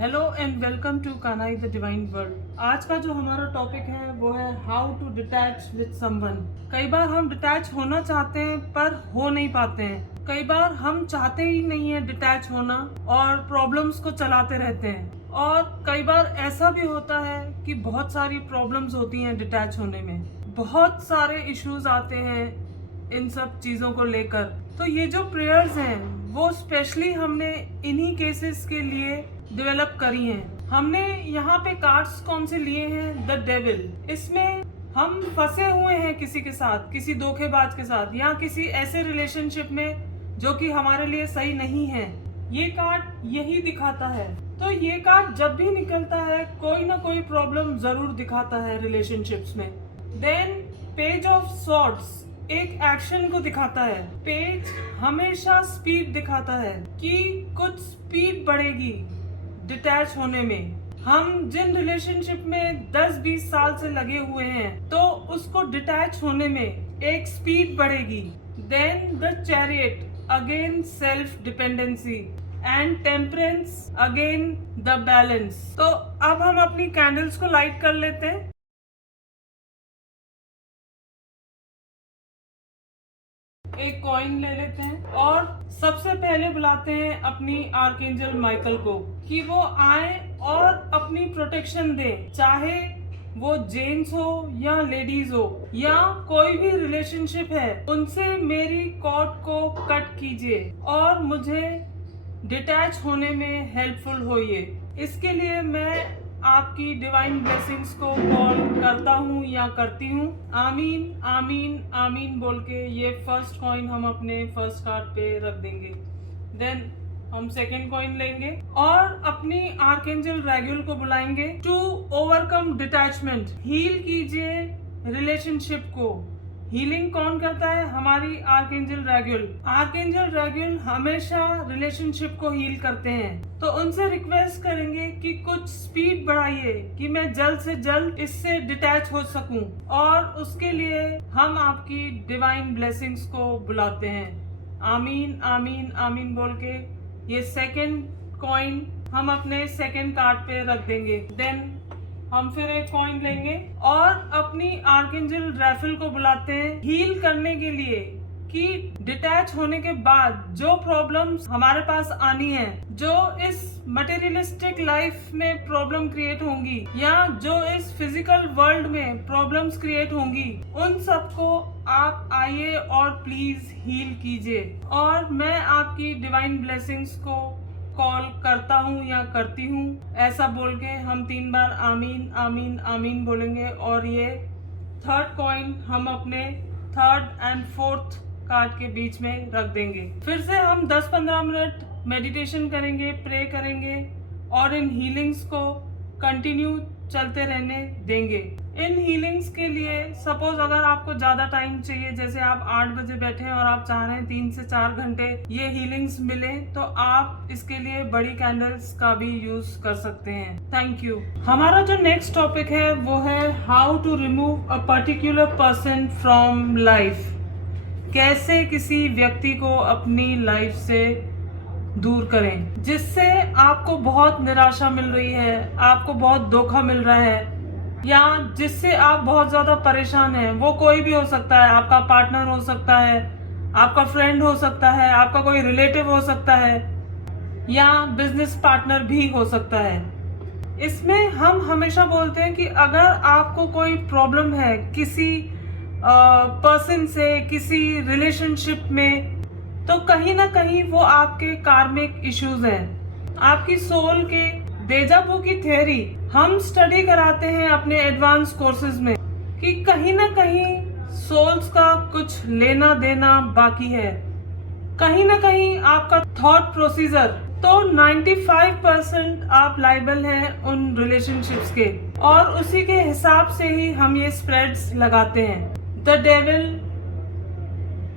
Hello and welcome to Kanai the divine world. आज का जो हमारा टॉपिक है वो है how to detach with someone. कई बार हम डिटैच होना चाहते हैं पर हो नहीं पाते हैं। कई बार हम चाहते ही नहीं है डिटैच होना और प्रॉब्लम्स को चलाते रहते हैं। और कई बार ऐसा भी होता है कि बहुत सारी प्रॉब्लम्स होती हैं डिटैच होने में, बहुत सारे इश्यूज आते हैं इन सब चीज़ों को लेकर। तो ये जो प्रेयर्स हैं वो स्पेशली हमने इन्हीं केसेस के लिए डेवलप करी हैं। हमने यहाँ पे कार्ड्स कौन से लिए हैं? The devil. इसमें हम फंसे हुए हैं किसी के साथ, किसी धोखेबाज के साथ या किसी ऐसे रिलेशनशिप में जो कि हमारे लिए सही नहीं है। ये कार्ड यही दिखाता है। तो ये कार्ड जब भी निकलता है कोई ना कोई प्रॉब्लम जरूर दिखाता है रिलेशनशिप्स में। देन पेज ऑफ सॉर्ड्स एक एक्शन को दिखाता है। पेज हमेशा स्पीड दिखाता है कि कुछ स्पीड बढ़ेगी डिटैच होने में। हम जिन रिलेशनशिप में 10-20 साल से लगे हुए हैं तो उसको डिटैच होने में एक स्पीड बढ़ेगी। Then the chariot again self dependency and temperance again the balance. तो अब हम अपनी कैंडल्स को लाइट कर लेते हैं। एक कॉइन ले लेते हैं और सबसे पहले बुलाते हैं अपनी आर्कएंजल माइकल को कि वो आए और अपनी प्रोटेक्शन दे। चाहे वो जेंट्स हो या लेडीज हो या कोई भी रिलेशनशिप है, उनसे मेरी कॉर्ड को कट कीजिए और मुझे डिटैच होने में हेल्पफुल होइए। इसके लिए मैं आपकी डिवाइन ब्लेसिंग्स को कॉल करता हूँ या करती हूँ। आमीन आमीन आमीन बोल के ये फर्स्ट कॉइन हम अपने फर्स्ट कार्ड पे रख देंगे। देन हम सेकेंड कॉइन लेंगे और अपनी आर्कएंजल रैगुल को बुलाएंगे टू ओवरकम डिटैचमेंट। हील कीजिए रिलेशनशिप को। हीलिंग कौन करता है? हमारी आर्कएंजल रैगुल। आर्कएंजल रैगुल हमेशा रिलेशनशिप को हील करते हैं। तो उनसे रिक्वेस्ट करेंगे कि कुछ स्पीड बढ़ाइए कि मैं जल्द से जल्द इससे डिटैच हो सकूं। और उसके लिए हम आपकी डिवाइन ब्लेसिंग्स को बुलाते हैं। आमीन आमीन आमीन बोल के ये सेकेंड कॉइन हम अपने सेकेंड कार्ड पे रख देंगे। देन हम फिर एक कॉइन लेंगे और अपनी आर्कएंजल रैफल को बुलाते हैं हील करने के लिए कि डिटैच होने के बाद जो प्रॉब्लम्स हमारे पास आनी है, जो इस मटेरियलिस्टिक लाइफ में प्रॉब्लम क्रिएट होंगी या जो इस फिजिकल वर्ल्ड में प्रॉब्लम्स क्रिएट होंगी, उन सबको आप आइए और प्लीज हील कीजिए। और मैं आपकी डिवाइन ब्लेसिंग्स को कॉल करता हूँ या करती हूँ, ऐसा बोल के हम 3 बार आमीन आमीन आमीन बोलेंगे। और ये थर्ड कॉइन हम अपने थर्ड एंड फोर्थ कार्ड के बीच में रख देंगे। फिर से हम 10-15 मिनट मेडिटेशन करेंगे, प्रे करेंगे और इन हीलिंग्स को कंटिन्यू चलते रहने देंगे। इन हीलिंग्स के लिए सपोज अगर आपको ज्यादा टाइम चाहिए, जैसे आप 8 बजे बैठे हैं और आप चाह रहे हैं 3 से 4 घंटे ये हीलिंग्स मिले, तो आप इसके लिए बड़ी कैंडल्स का भी यूज कर सकते हैं। Thank you. हमारा जो नेक्स्ट टॉपिक है वो है how to remove a particular person from life. कैसे किसी व्यक्ति को अपनी लाइफ से दूर करें जिससे आपको बहुत निराशा मिल रही है, आपको बहुत धोखा मिल रहा है या जिससे आप बहुत ज्यादा परेशान हैं। वो कोई भी हो सकता है, आपका पार्टनर हो सकता है, आपका फ्रेंड हो सकता है, आपका कोई रिलेटिव हो सकता है या बिजनेस पार्टनर भी हो सकता है। इसमें हम हमेशा बोलते हैं कि अगर आपको कोई प्रॉब्लम है किसी पर्सन से, किसी रिलेशनशिप में, तो कहीं ना कहीं वो आपके कार्मिक इश्यूज हैं, आपकी सोल के। डेजावू की थ्योरी हम स्टडी कराते हैं अपने एडवांस कोर्सेज में कि कहीं ना कहीं सोल्स का कुछ लेना देना बाकी है, कहीं ना कहीं आपका थॉट प्रोसीजर। तो 95% आप लायबल हैं उन रिलेशनशिप्स के और उसी के हिसाब से ही हम ये स्प्रेड्स लगाते हैं। द डेविल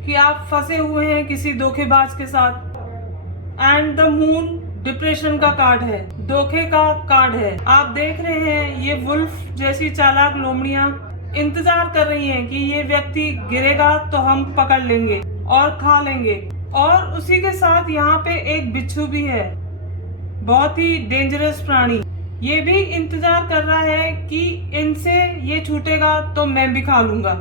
कि आप फंसे हुए हैं किसी धोखेबाज के साथ एंड द मून डिप्रेशन का कार्ड है, धोखे का कार्ड है। आप देख रहे हैं ये वुल्फ जैसी चालाक लोमड़ियां इंतजार कर रही हैं कि ये व्यक्ति गिरेगा तो हम पकड़ लेंगे और खा लेंगे। और उसी के साथ यहाँ पे एक बिच्छू भी है बहुत ही डेंजरस प्राणी। ये भी इंतजार कर रहा है कि इनसे ये छूटेगा तो मैं भी खा लूंगा।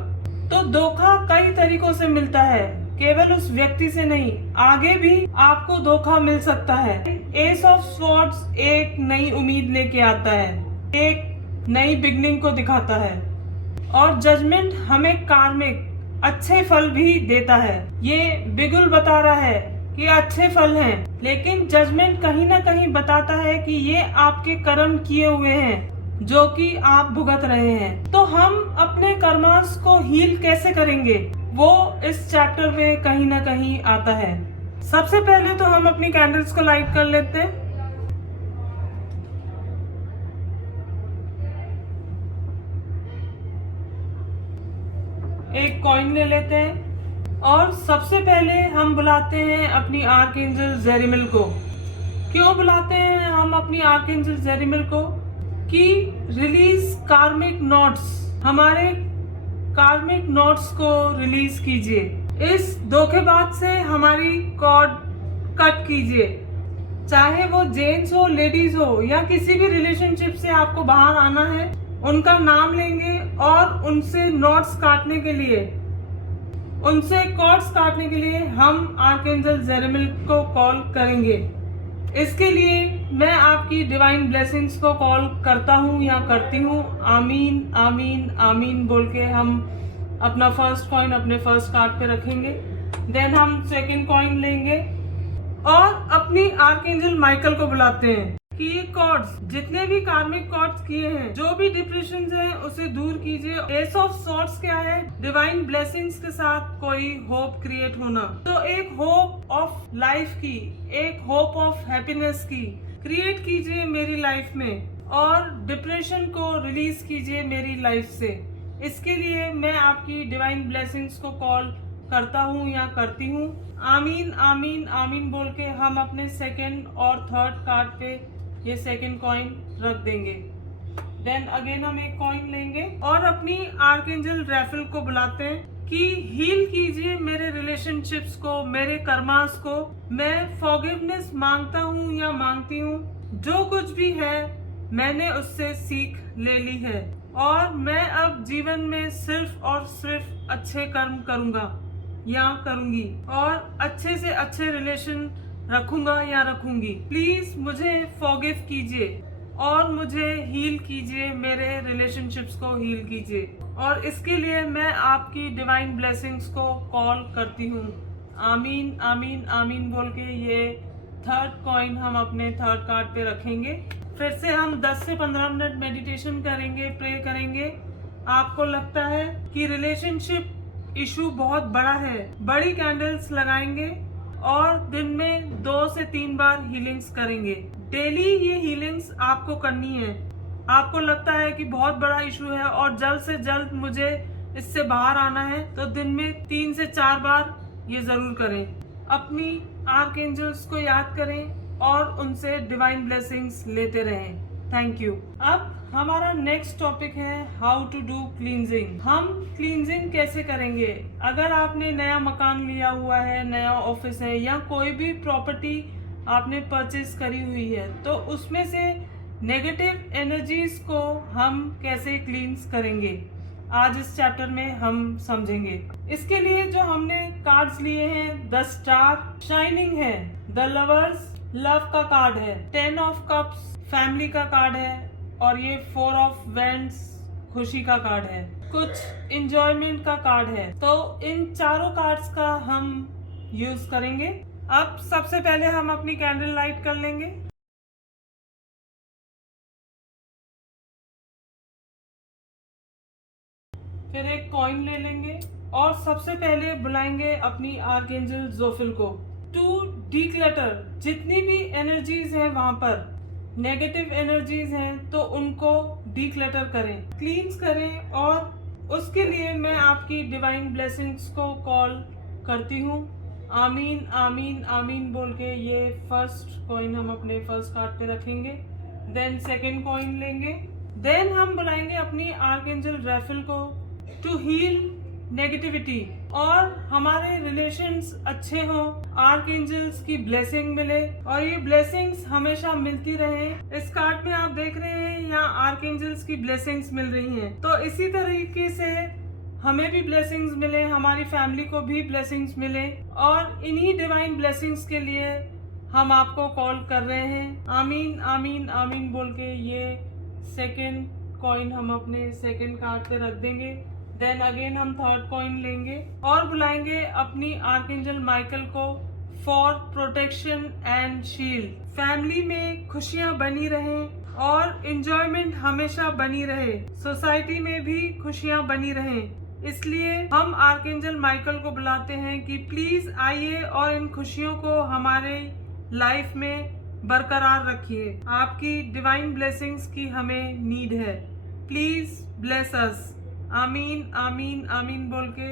तो धोखा कई तरीकों से मिलता है, केवल उस व्यक्ति से नहीं, आगे भी आपको धोखा मिल सकता है। एस ऑफ स्वॉर्ड्स एक नई उम्मीद लेके आता है, एक नई बिगनिंग को दिखाता है। और जजमेंट हमें कार्मिक अच्छे फल भी देता है। ये बिगुल बता रहा है कि अच्छे फल हैं, लेकिन जजमेंट कहीं ना कहीं बताता है कि ये आपके कर्म किए हुए हैं जो कि आप भुगत रहे हैं। तो हम अपने कर्मास को हील कैसे करेंगे, वो इस चैप्टर में कहीं ना कहीं आता है। सबसे पहले तो हम अपनी कैंडल्स को लाइट कर लेते हैं। एक कॉइन ले लेते हैं और सबसे पहले हम बुलाते हैं अपनी आर्कएंजल जेरिमिल को। क्यों बुलाते हैं हम अपनी आर्कएंजल जेरिमिल को? कि रिलीज कार्मिक नोट्स, हमारे कार्मिक नोट्स को रिलीज कीजिए। इस धोखेबाज से हमारी कॉर्ड कट कीजिए। चाहे वो जेंट्स हो, लेडीज हो, या किसी भी रिलेशनशिप से आपको बाहर आना है, उनका नाम लेंगे और उनसे नोट्स काटने के लिए, उनसे कॉर्ड्स काटने के लिए हम आर्कएंजल जेरिमिल को कॉल करेंगे। इसके लिए मैं आपकी डिवाइन ब्लेसिंग्स को कॉल करता हूँ या करती हूँ। आमीन आमीन आमीन बोल के हम अपना फर्स्ट कॉइन अपने फर्स्ट कार्ड पे रखेंगे। देन हम सेकंड कॉइन लेंगे और अपनी आर्कएंजल माइकल को बुलाते हैं कि ये कॉर्ड्स, जितने भी कार्मिक कॉर्ड्स किए हैं, जो भी डिप्रेशन है उसे दूर कीजिए। एस ऑफ सॉर्ड्स क्या है? डिवाइन ब्लेसिंग्स के साथ कोई होप क्रिएट होना। तो एक होप ऑफ लाइफ की, एक होप ऑफ हैप्पीनेस की क्रिएट कीजिए मेरी लाइफ में और डिप्रेशन को रिलीज कीजिए मेरी लाइफ से। इसके लिए मैं आपकी डिवाइन ब्लेसिंग्स को कॉल करता हूँ या करती हूँ। आमीन आमीन आमीन बोल के हम अपने सेकंड और थर्ड कार्ड पे ये सेकंड कॉइन रख देंगे। देन अगेन हम एक कॉइन लेंगे और अपनी आर्कएंजल रैफेल को बुलाते हैं कि हील कीजिए मेरे रिलेशनशिप्स को, मेरे कर्मास को। मैं फॉरगिवनेस मांगता हूँ या मांगती हूँ। जो कुछ भी है मैंने उससे सीख ले ली है और मैं अब जीवन में सिर्फ और सिर्फ अच्छे कर्म करूँगा या करूँगी और अच्छे से अच्छे रिलेशन रखूंगा या रखूंगी। प्लीज मुझे फॉरगिव कीजिए और मुझे हील कीजिए, मेरे रिलेशनशिप्स को हील कीजिए। और इसके लिए मैं आपकी डिवाइन ब्लेसिंग्स को कॉल करती हूँ। आमीन आमीन आमीन बोल के ये थर्ड कॉइन हम अपने थर्ड कार्ड पे रखेंगे। फिर से हम 10 से 15 मिनट मेडिटेशन करेंगे, प्रे करेंगे। आपको लगता है कि रिलेशनशिप इशू बहुत बड़ा है, बड़ी कैंडल्स लगाएंगे और दिन में 2 से 3 बार हीलिंग्स करेंगे। डेली ये हीलिंग्स आपको करनी है। आपको लगता है कि बहुत बड़ा इशू है और जल्द से जल्द मुझे इससे बाहर आना है, तो दिन में 3 से 4 बार ये जरूर करें। अपनी आर्कएंजल्स को याद करें और उनसे डिवाइन ब्लेसिंग्स लेते रहें। Thank you. अब हमारा नेक्स्ट टॉपिक है हाउ टू डू क्लींजिंग। हम क्लींजिंग कैसे करेंगे? अगर आपने नया मकान लिया हुआ है, नया ऑफिस है या कोई भी प्रॉपर्टी आपने परचेज करी हुई है, तो उसमें से नेगेटिव एनर्जीज को हम कैसे क्लींस करेंगे, आज इस चैप्टर में हम समझेंगे। इसके लिए जो हमने कार्ड्स लिए हैं, द स्टार शाइनिंग है, द लवर्स लव का कार्ड है, 10 ऑफ कप्स फैमिली का कार्ड है और ये 4 ऑफ वेंड्स खुशी का कार्ड है, कुछ इंजॉयमेंट का कार्ड है। तो इन चारों कार्ड्स का हम यूज करेंगे। अब सबसे पहले हम अपनी कैंडल लाइट कर लेंगे। फिर एक कॉइन ले लेंगे और सबसे पहले बुलाएंगे अपनी आर्कएंजल जोफिल को टू डिक्लटर। जितनी भी एनर्जीज हैं वहां पर नेगेटिव एनर्जीज हैं तो उनको डिक्लटर करें, क्लींस करें। और उसके लिए मैं आपकी डिवाइन ब्लेसिंग्स को कॉल करती हूँ। आमीन आमीन आमीन बोल के ये फर्स्ट कॉइन हम अपने फर्स्ट कार्ड पे रखेंगे। देन सेकंड कॉइन लेंगे। देन हम बुलाएंगे अपनी आर्कएंजल रैफेल को टू हील नेगेटिविटी और हमारे रिलेशंस अच्छे हों, आर्कएंजल्स की ब्लेसिंग मिले और ये ब्लेसिंग्स हमेशा मिलती रहे। इस कार्ड में आप देख रहे हैं यहाँ आर्कएंजल्स की ब्लेसिंग्स मिल रही हैं, तो इसी तरीके से हमें भी ब्लेसिंग्स मिले, हमारी फैमिली को भी ब्लेसिंग्स मिले और इन्हीं डिवाइन ब्लेसिंग्स के लिए हम आपको कॉल कर रहे हैं। आमीन आमीन आमीन बोल के ये सेकेंड कॉइन हम अपने सेकेंड कार्ड पे रख देंगे। देन अगेन हम थर्ड कॉइन लेंगे और बुलाएंगे अपनी आर्कएंजल माइकल को for protection and shield. Family में खुशियां बनी रहें और एंजॉयमेंट हमेशा बनी रहे, सोसाइटी में भी खुशियां बनी रहें। इसलिए हम आर्कएंजल माइकल को बुलाते हैं कि प्लीज आइए और इन खुशियों को हमारे लाइफ में बरकरार रखिए। आपकी डिवाइन ब्लेसिंग्स की हमें नीड है, प्लीज ब्लेस अस। आमीन आमीन आमीन बोल के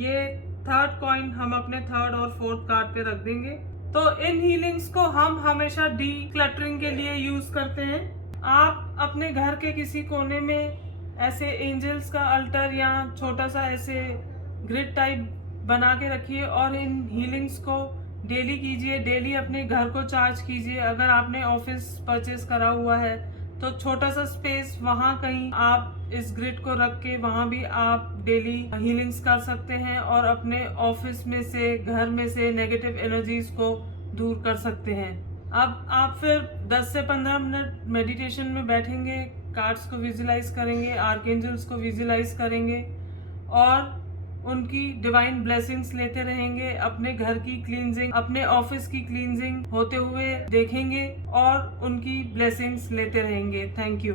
ये थर्ड कॉइन हम अपने थर्ड और फोर्थ कार्ड पे रख देंगे। तो इन हीलिंग्स को हम हमेशा डी क्लटरिंग के लिए यूज करते हैं। आप अपने घर के किसी कोने में ऐसे एंजल्स का अल्टर या छोटा सा ऐसे ग्रिड टाइप बना के रखिए और इन हीलिंग्स को डेली कीजिए। डेली अपने घर को चार्ज कीजिए। अगर आपने ऑफिस परचेज करा हुआ है तो छोटा सा स्पेस वहाँ कहीं आप इस ग्रिड को रख के वहाँ भी आप डेली हीलिंग्स कर सकते हैं और अपने ऑफिस में से, घर में से नेगेटिव एनर्जीज को दूर कर सकते हैं। अब आप फिर 10 से 15 मिनट मेडिटेशन में बैठेंगे, कार्ड्स को विजुलाइज करेंगे, आर्कएंजल्स को विजुलाइज करेंगे और उनकी डिवाइन ब्लेसिंग्स लेते रहेंगे। अपने घर की क्लींजिंग, अपने ऑफिस की क्लींजिंग होते हुए देखेंगे और उनकी ब्लेसिंग्स लेते रहेंगे। Thank you.